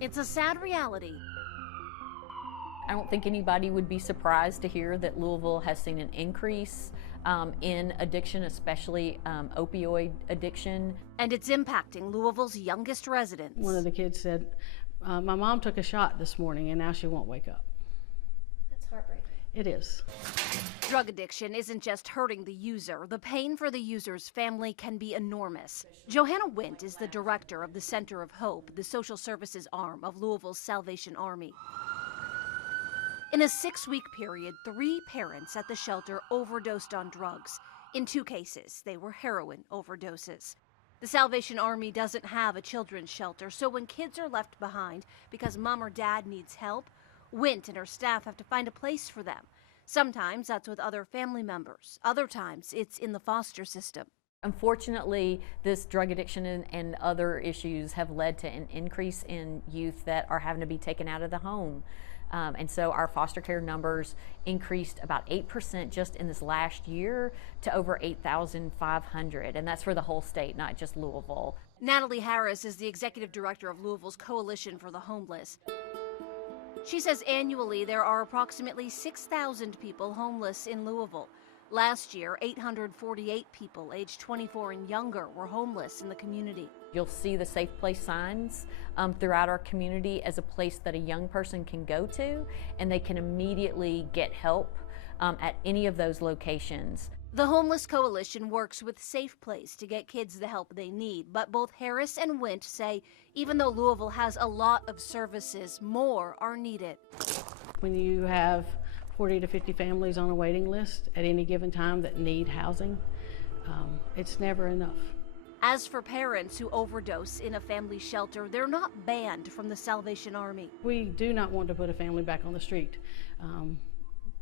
It's a sad reality. I don't think anybody would be surprised to hear that Louisville has seen an increase in addiction, especially opioid addiction. And it's impacting Louisville's youngest residents. One of the kids said, my mom took a shot this morning and now she won't wake up. That's heartbreaking. It is. Drug addiction isn't just hurting the user. The pain for the user's family can be enormous. Johanna Wint is the director of the Center of Hope, the social services arm of Louisville's Salvation Army. In a 6-week period, 3 parents at the shelter overdosed on drugs. In 2 cases, they were heroin overdoses. The Salvation Army doesn't have a children's shelter, so when kids are left behind because mom or dad needs help, Wint and her staff have to find a place for them. Sometimes that's with other family members. Other times it's in the foster system. Unfortunately, this drug addiction and other issues have led to an increase in youth that are having to be taken out of the home. And so our foster care numbers increased about 8% just in this last year to over 8,500. And that's for the whole state, not just Louisville. Natalie Harris is the executive director of Louisville's Coalition for the Homeless. She says annually there are approximately 6,000 people homeless in Louisville. Last year, 848 people aged 24 and younger were homeless in the community. You'll see the safe place signs throughout our community as a place that a young person can go to, and they can immediately get help at any of those locations. The Homeless Coalition works with Safe Place to get kids the help they need, but both Harris and Wint say even though Louisville has a lot of services, more are needed. When you have 40 to 50 families on a waiting list at any given time that need housing, it's never enough. As for parents who overdose in a family shelter, they're not banned from the Salvation Army. We do not want to put a family back on the street.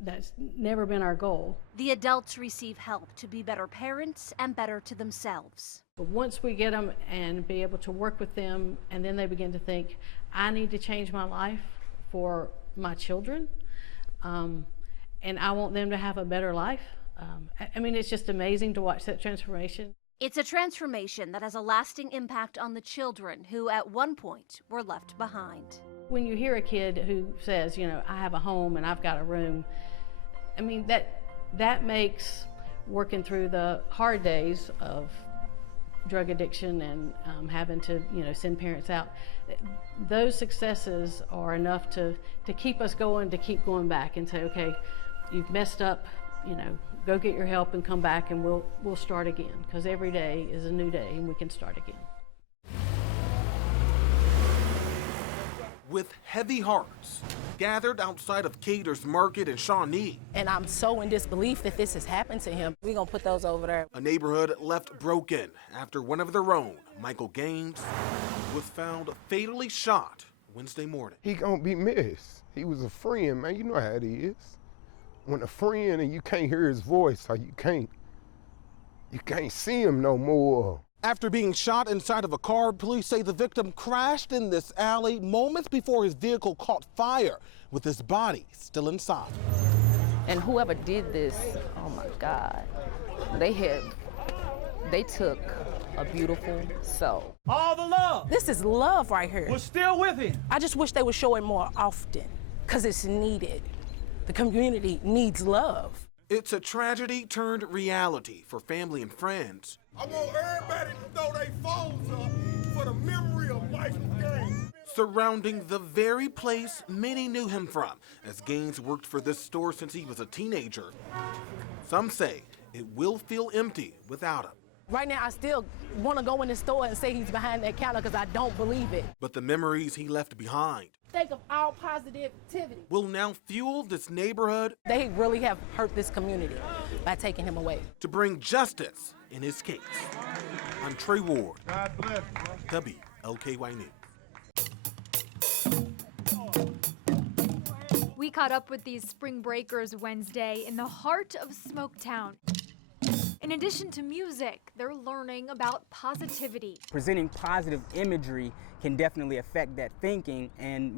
That's never been our goal. The adults receive help to be better parents and better to themselves. But once we get them and be able to work with them, and then they begin to think, I need to change my life for my children, and I want them to have a better life. I mean, it's just amazing to watch that transformation. It's a transformation that has a lasting impact on the children who at one point were left behind. When you hear a kid who says, you know, I have a home and I've got a room, I mean, that makes working through the hard days of drug addiction and having to, you know, send parents out. Those successes are enough to keep us going, to keep going back and say, okay, you've messed up, you know, go get your help and come back and we'll start again, because every day is a new day and we can start again. With heavy hearts, gathered outside of Cater's Market in Shawnee. And I'm so in disbelief that this has happened to him. We're gonna put those over there. A neighborhood left broken after one of their own, Michael Gaines, was found fatally shot Wednesday morning. He gonna be missed. He was a friend, man. You know how it is. When a friend and you can't hear his voice, or you can't see him no more. After being shot inside of a car, police say the victim crashed in this alley moments before his vehicle caught fire, with his body still inside. And whoever did this, oh my God, they took a beautiful soul. All the love. This is love right here. We're still with him. I just wish they would show it more often, because it's needed. The community needs love. It's a tragedy turned reality for family and friends. I want everybody to throw their phones up for the memory of Michael Gaines. Surrounding the very place many knew him from, as Gaines worked for this store since he was a teenager. Some say it will feel empty without him. Right now, I still want to go in the store and say he's behind that counter because I don't believe it. But the memories he left behind Think of all positivity. will now fuel this neighborhood. They really have hurt this community by taking him away. To bring justice in his case. I'm Trey Ward. God bless, bro. WLKY News. We caught up with these spring breakers Wednesday in the heart of Smoketown. In addition to music, they're learning about positivity. Presenting positive imagery can definitely affect that thinking and,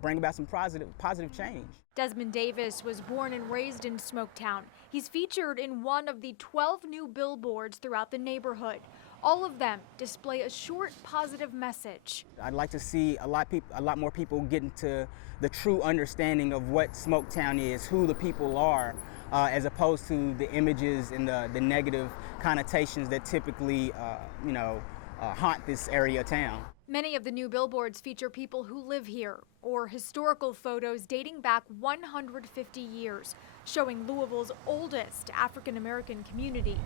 bring about some positive change. Desmond Davis was born and raised in Smoketown. He's featured in one of the 12 new billboards throughout the neighborhood. All of them display a short positive message. I'd like to see a lot more people get into the true understanding of what Smoketown is, who the people are, as opposed to the images and the negative connotations that typically, haunt this area of town. Many of the new billboards feature people who live here or historical photos dating back 150 years, showing Louisville's oldest African-American community.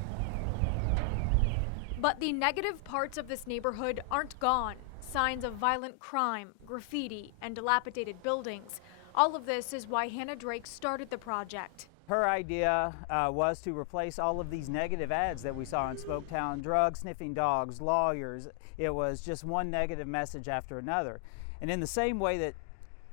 But the negative parts of this neighborhood aren't gone. Signs of violent crime, graffiti, and dilapidated buildings. All of this is why Hannah Drake started the project. Her idea was to replace all of these negative ads that we saw in Smoketown: drug sniffing dogs, lawyers. It was just one negative message after another. And in the same way that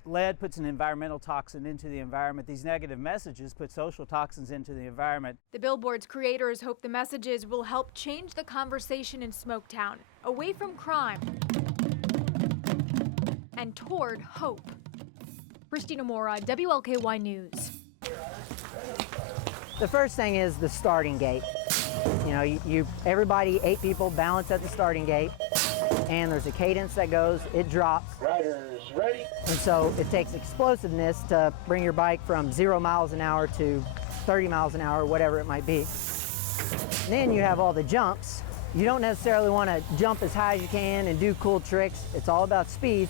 lead puts an environmental toxin into the environment, these negative messages put social toxins into the environment. The billboard's creators hope the messages will help change the conversation in Smoketown, away from crime and toward hope. Christina Mora, WLKY News. The first thing is the starting gate. Everybody, 8 people, balance at the starting gate, and there's a cadence that goes, it drops. Riders ready. And so it takes explosiveness to bring your bike from 0 miles an hour to 30 miles an hour, whatever it might be. And then you have all the jumps. You don't necessarily want to jump as high as you can and do cool tricks. It's all about speed.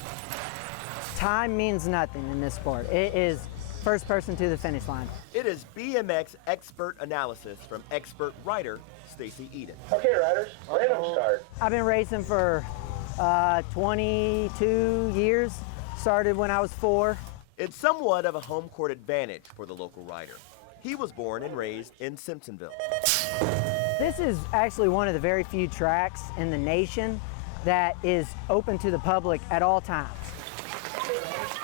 Time means nothing in this sport. It is first person to the finish line. It is BMX expert analysis from expert rider Stacy Eden. Okay, riders, random start. I've been racing for 22 years. Started when I was 4. It's somewhat of a home court advantage for the local rider. He was born and raised in Simpsonville. This is actually one of the very few tracks in the nation that is open to the public at all times.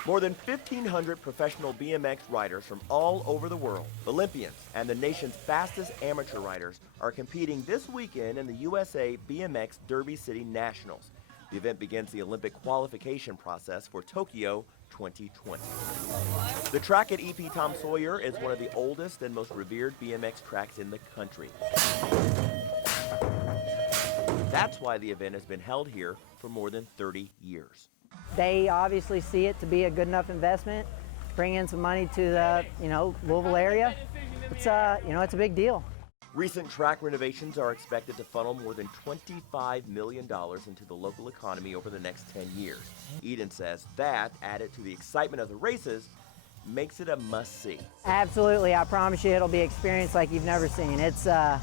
More than 1,500 professional BMX riders from all over the world, Olympians and the nation's fastest amateur riders, are competing this weekend in the USA BMX Derby City Nationals. The event begins the Olympic qualification process for Tokyo 2020. The track at EP Tom Sawyer is one of the oldest and most revered BMX tracks in the country. That's why the event has been held here for more than 30 years. They obviously see it to be a good enough investment, bring in some money to the, Louisville area. It's a big deal. Recent track renovations are expected to funnel more than $25 million into the local economy over the next 10 years. Eden says that, added to the excitement of the races, makes it a must-see. Absolutely, I promise you it'll be an experience like you've never seen. It's a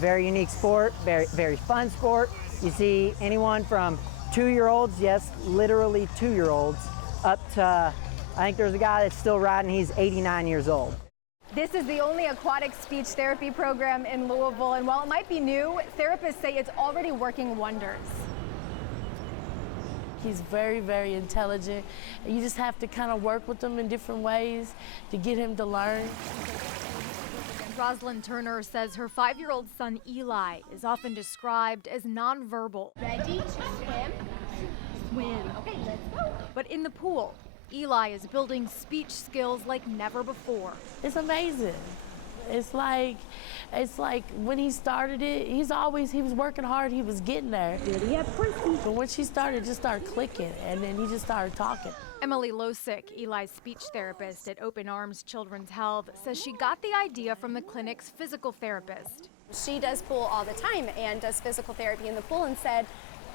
very unique sport, very, very fun sport. You see anyone from 2-year-olds, yes, literally 2-year-olds, up to, I think there's a guy that's still riding, he's 89 years old. This is the only aquatic speech therapy program in Louisville, and while it might be new, therapists say it's already working wonders. He's very, very intelligent. You just have to kind of work with him in different ways to get him to learn. Rosalind Turner says her 5-year-old son Eli is often described as nonverbal. Ready to swim? Swim. Okay, let's go. But in the pool, Eli is building speech skills like never before. It's amazing. It's like when he started it, he was working hard, he was getting there. But when she started, it just started clicking, and then he just started talking. Emily Losick, Eli's speech therapist at Open Arms Children's Health, says she got the idea from the clinic's physical therapist. She does pool all the time and does physical therapy in the pool, and said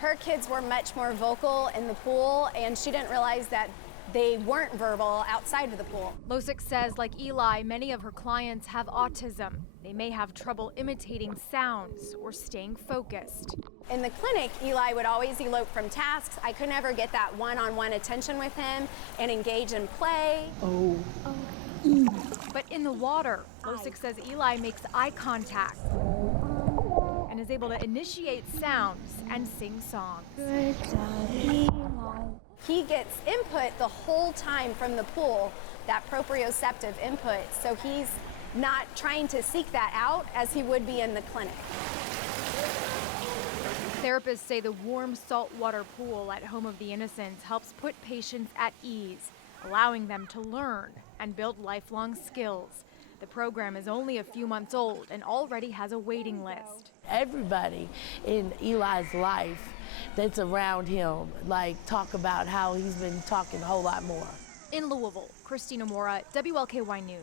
her kids were much more vocal in the pool, and she didn't realize that they weren't verbal outside of the pool. Losick says, like Eli, many of her clients have autism. They may have trouble imitating sounds or staying focused. In the clinic, Eli would always elope from tasks. I could never get that one-on-one attention with him and engage in play. But in the water, Losick says Eli makes eye contact and is able to initiate sounds and sing songs. He gets input the whole time from the pool, that proprioceptive input, so he's not trying to seek that out as he would be in the clinic. Therapists say the warm saltwater pool at Home of the Innocents helps put patients at ease, allowing them to learn and build lifelong skills. The program is only a few months old and already has a waiting list. Everybody in Eli's life that's around him, like, talk about how he's been talking a whole lot more. In Louisville, Christina Mora, WLKY News.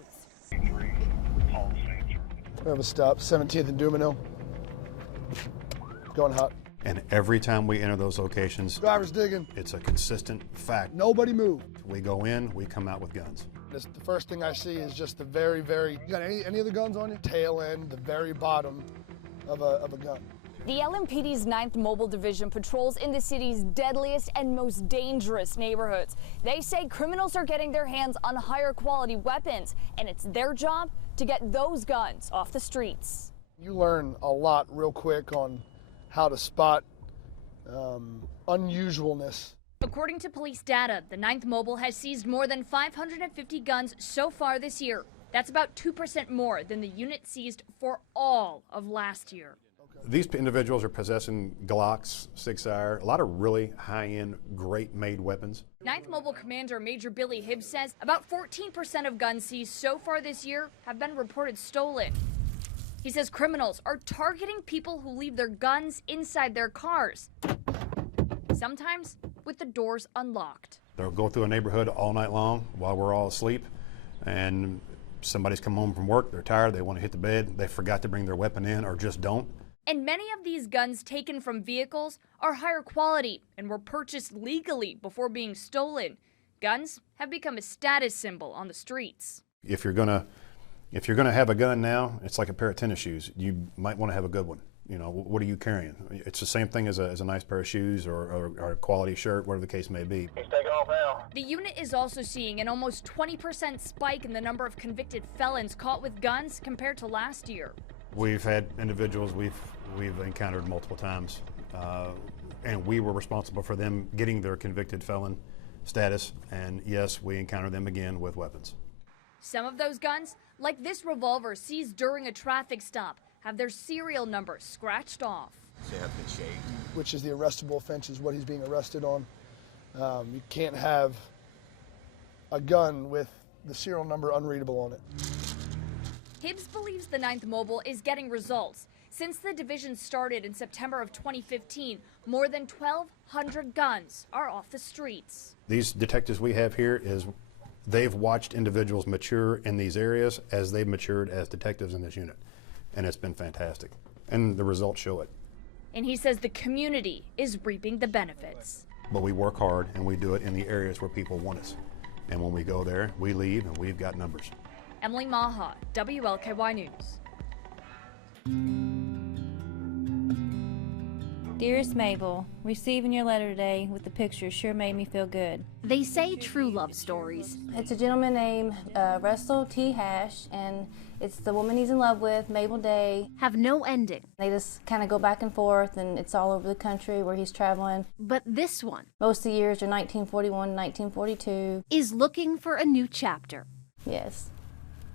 We have a stop, 17th and Dumino. Going hot. And every time we enter those locations, Driver's digging. It's a consistent fact. Nobody moved. We go in, we come out with guns. The first thing I see is just the very, you got any of the guns on you? Tail end, the very bottom of a gun. The LMPD's 9th Mobile Division patrols in the city's deadliest and most dangerous neighborhoods. They say criminals are getting their hands on higher quality weapons, and it's their job to get those guns off the streets. You learn a lot real quick on how to spot unusualness. According to police data, the 9th Mobile has seized more than 550 guns so far this year. That's about 2% more than the unit seized for all of last year. These individuals are possessing Glocks, 6-hour, a lot of really high-end, great-made weapons. 9th Mobile Commander Major Billy Hibbs says about 14% of guns seized so far this year have been reported stolen. He says criminals are targeting people who leave their guns inside their cars, sometimes with the doors unlocked. They'll go through a neighborhood all night long while we're all asleep, and somebody's come home from work, they're tired, they want to hit the bed, they forgot to bring their weapon in or just don't. And many of these guns taken from vehicles are higher quality and were purchased legally before being stolen. Guns have become a status symbol on the streets. If you're gonna have a gun now, it's like a pair of tennis shoes. You might want to have a good one. You know, what are you carrying? It's the same thing as a nice pair of shoes or a quality shirt, whatever the case may be. He's taking off now. The unit is also seeing an almost 20% spike in the number of convicted felons caught with guns compared to last year. We've had individuals we've encountered multiple times, and we were responsible for them getting their convicted felon status, and yes, we encounter them again with weapons. Some of those guns, like this revolver seized during a traffic stop, have their serial numbers scratched off. Which is the arrestable offense, is what he's being arrested on. You can't have a gun with the serial number unreadable on it. Hibbs believes the 9th Mobile is getting results. Since the division started in September of 2015, more than 1,200 guns are off the streets. These detectives we have here they've watched individuals mature in these areas as they've matured as detectives in this unit, and it's been fantastic, and the results show it. And he says the community is reaping the benefits. But we work hard, and we do it in the areas where people want us, and when we go there, we leave, and we've got numbers. Emily Maha, WLKY News. Dearest Mabel, receiving your letter today with the pictures sure made me feel good. They say true love stories. It's a gentleman named Russell T. Hash, and it's the woman he's in love with, Mabel Day. Have no ending. They just kind of go back and forth, and it's all over the country where he's traveling. But this one, most of the years are 1941, 1942. Is looking for a new chapter. Yes.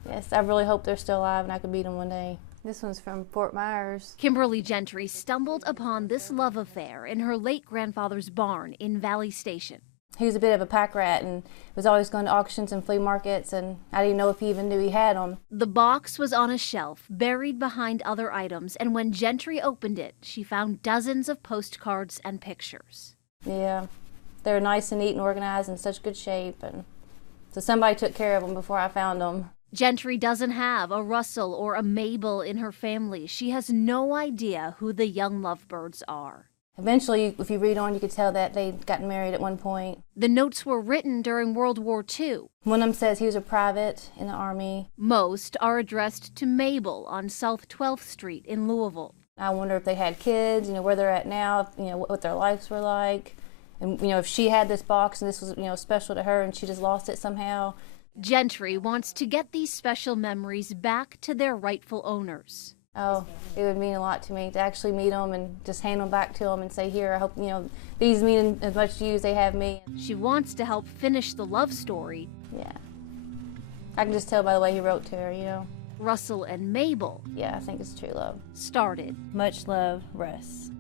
Yes, I really hope they're still alive and I could meet them one day. This one's from Fort Myers. Kimberly Gentry stumbled upon this love affair in her late grandfather's barn in Valley Station. He was a bit of a pack rat and was always going to auctions and flea markets, and I didn't know if he even knew he had them. The box was on a shelf, buried behind other items, and when Gentry opened it, she found dozens of postcards and pictures. Yeah, they were nice and neat and organized in such good shape, and so somebody took care of them before I found them. Gentry doesn't have a Russell or a Mabel in her family. She has no idea who the young lovebirds are. Eventually, if you read on, you could tell that they'd gotten married at one point. The notes were written during World War II. One of them says he was a private in the Army. Most are addressed to Mabel on South 12th Street in Louisville. I wonder if they had kids, where they're at now, what their lives were like. And, if she had this box and this was, special to her and she just lost it somehow. Gentry wants to get these special memories back to their rightful owners. Oh, it would mean a lot to me to actually meet them and just hand them back to them and say, here, I hope, these mean as much to you as they have me. She wants to help finish the love story. Yeah. I can just tell by the way he wrote to her, Russell and Mabel. Yeah, I think it's true love. Started. Much love, Russ.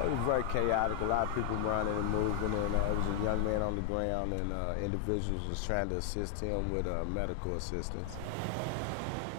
It was very chaotic, a lot of people running and moving, and there was a young man on the ground, and individuals was trying to assist him with medical assistance.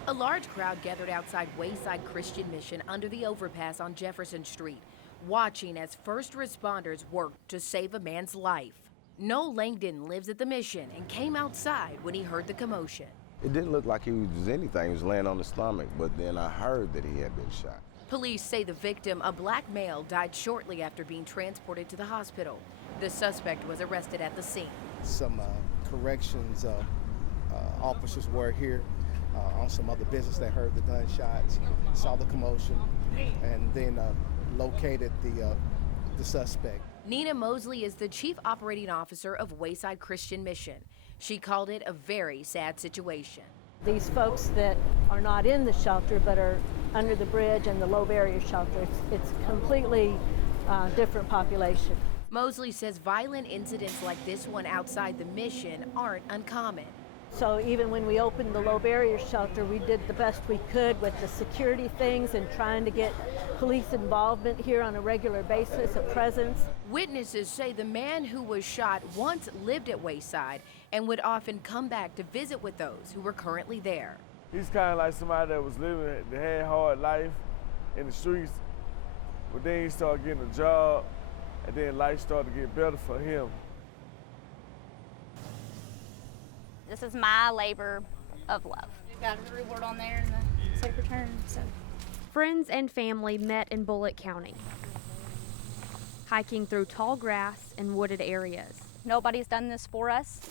A large crowd gathered outside Wayside Christian Mission under the overpass on Jefferson Street, watching as first responders worked to save a man's life. Noel Langdon lives at the mission and came outside when he heard the commotion. It didn't look like he was anything. He was laying on his stomach, but then I heard that he had been shot. Police say the victim, a black male, died shortly after being transported to the hospital. The suspect was arrested at the scene. Some corrections officers were here on some other business. They heard the gunshots, saw the commotion, and then located the suspect. Nina Mosley is the chief operating officer of Wayside Christian Mission. She called it a very sad situation. These folks that are not in the shelter but are under the bridge and the low barrier shelter, it's completely different population. Mosley says violent incidents like this one outside the mission aren't uncommon. So even when we opened the low barrier shelter, we did the best we could with the security things and trying to get police involvement here on a regular basis, a presence. Witnesses say the man who was shot once lived at Wayside and would often come back to visit with those who were currently there. He's kind of like somebody that was living the had hard life in the streets, but then he started getting a job, and then life started to get better for him. This is my labor of love. We've got a reward on there in the safe return. So. Friends and family met in Bullitt County, hiking through tall grass and wooded areas. Nobody's done this for us.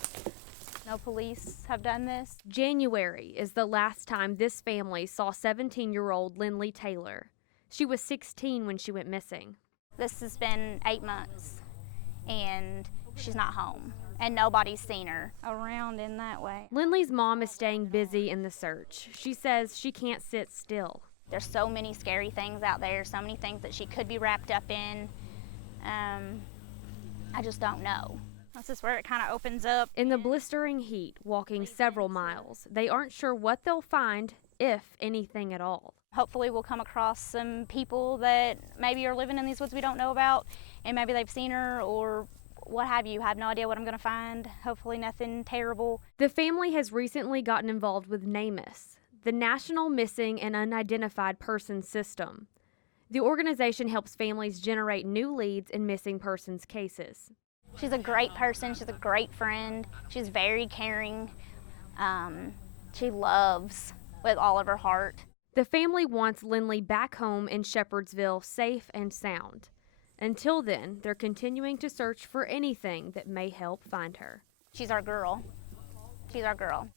No police have done this. January is the last time this family saw 17-year-old Lindley Taylor. She was 16 when she went missing. This has been 8 months, and she's not home. And nobody's seen her around in that way. Lindley's mom is staying busy in the search. She says she can't sit still. There's so many scary things out there, so many things that she could be wrapped up in. I just don't know. This is where it kind of opens up. In the blistering heat, walking several miles, they aren't sure what they'll find, if anything at all. Hopefully we'll come across some people that maybe are living in these woods we don't know about, and maybe they've seen her or what have you. I have no idea what I'm going to find. Hopefully nothing terrible. The family has recently gotten involved with NamUs, the National Missing and Unidentified Persons System. The organization helps families generate new leads in missing persons cases. She's a great person. She's a great friend. She's very caring. She loves with all of her heart. The family wants Lindley back home in Shepherdsville safe and sound. Until then, they're continuing to search for anything that may help find her. She's our girl. She's our girl.